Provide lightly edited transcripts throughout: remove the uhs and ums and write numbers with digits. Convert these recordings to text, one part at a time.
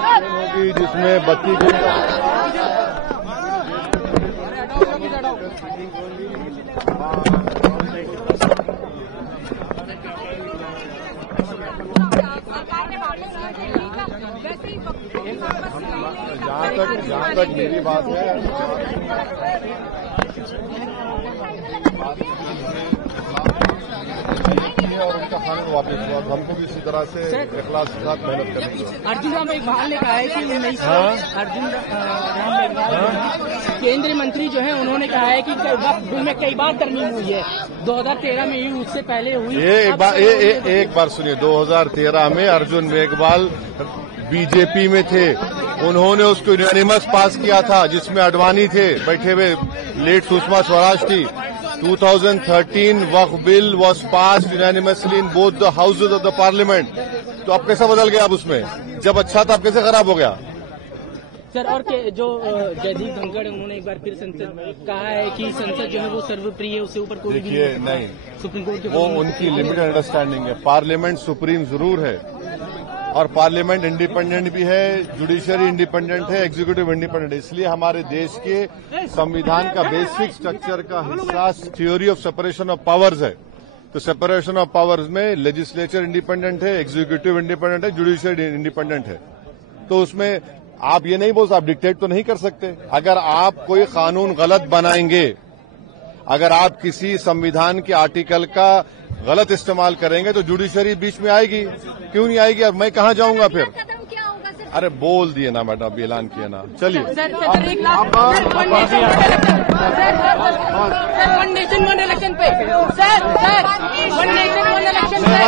होगी जिसमें 32 जहाँ तक मेरी बात है और उनका कानून वापस हुआ, हमको भी इसी तरह से इखलास के साथ मेहनत करनी चाहिए। अर्जुन राम मेघवाल ने कहा है कि 19 अर्जुन राम मेघवाल केंद्रीय मंत्री जो है उन्होंने कहा है कि वक्त बिल में कई बार तरमीम हुई है, 2013 में हुई, उससे पहले हुई। एक बार सुनिए, 2013 में अर्जुन मेघवाल बीजेपी में थे, उन्होंने उसको यूनानिमस पास किया था जिसमें अडवाणी थे बैठे हुए, लेट सुषमा स्वराज थी। 2013 Waqf bill was passed unanimously in both the houses of the parliament. तो अब कैसा बदल गया अब उसमें? जब अच्छा था अब कैसे खराब हो गया? सर, और जो जयदीप धनखड़ उन्होंने एक बार फिर संसद कहा है कि संसद जो है वो सर्वप्रिय है, उससे ऊपर कोई देखिए नहीं, सुप्रीम कोर्ट वो उनकी लिमिटेड अंडरस्टैंडिंग है। पार्लियामेंट सुप्रीम जरूर है और पार्लियामेंट इंडिपेंडेंट भी है, जुडिशरी इंडिपेंडेंट है, एग्जीक्यूटिव इंडिपेंडेंट है। इसलिए हमारे देश के संविधान का बेसिक स्ट्रक्चर का हिस्सा theory of separation of powers है। तो सेपरेशन ऑफ पावर्स में लेजिस्लेचर इंडिपेंडेंट है, एग्जीक्यूटिव इंडिपेंडेंट है, जुडिशरी इंडिपेंडेंट है। तो उसमें आप ये नहीं बोल सकते, आप डिक्टेट तो नहीं कर सकते। अगर आप कोई कानून गलत बनाएंगे, अगर आप किसी संविधान के आर्टिकल का गलत इस्तेमाल करेंगे तो जुडिशरी बीच में आएगी। क्यों नहीं आएगी? अब मैं कहाँ जाऊंगा फिर? अरे बोल दिए ना मैडम, अभी ऐलान किया ना। चलिए, वन नेशन वन इलेक्शन पे,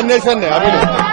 नेशन है अभी नहीं।